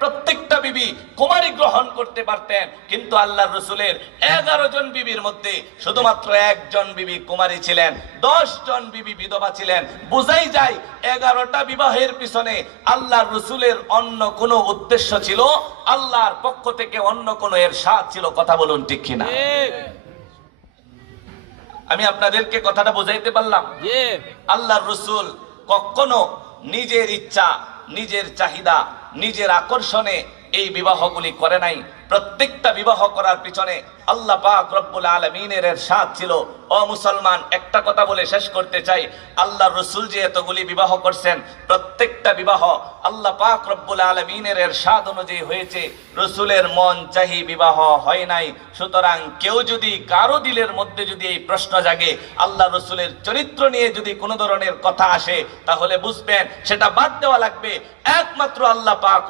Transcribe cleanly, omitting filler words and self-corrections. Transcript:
প্রত্যেকটা বিবি কুমারী গ্রহণ করতে পারতেন, কিন্তু আল্লাহর রাসূলের 11 জন বিবির মধ্যে শুধুমাত্র একজন বিবি কুমারী ছিলেন, 10 জন বিবি বিধবা ছিলেন। বোঝাই যায় 11টা বিবাহের পিছনে আল্লাহর রাসূলের অন্য কোনো উদ্দেশ্য ছিল, আল্লাহর পক্ষ থেকে অন্য কোনো ইরশাদ ছিল। কথা বলুন ঠিক কিনা? আমি আপনাদেরকে কথাটা বুঝাইতে পারলাম? আল্লাহর রাসূল কখনো নিজের ইচ্ছা, নিজের চাহিদা, নিজের আকর্ষণে এই বিবাহগুলি করে নাই। প্রত্যেকটা বিবাহ করার পিছনে আল্লাহ পাক রব্বুল আলামিনের ইরশাদ ছিল। ও মুসলমান, একটা কথা বলে শেষ করতে চাই, আল্লাহর রাসূল যে এতগুলি বিবাহ করছেন, প্রত্যেকটা বিবাহ আল্লাহ পাক রব্বুল আলামিনের ইরশাদ অনুযায়ী হয়েছে। রাসূলের মন চাহি বিবাহ হয় নাই। সুতরাং কেউ যদি কারো দিলের মধ্যে যদি এই প্রশ্ন জাগে, আল্লাহ রাসূলের চরিত্র নিয়ে যদি কোনো ধরনের কথা আসে, তাহলে বুঝবেন সেটা বাদ দেওয়া লাগবে। একমাত্র আল্লাহ পাক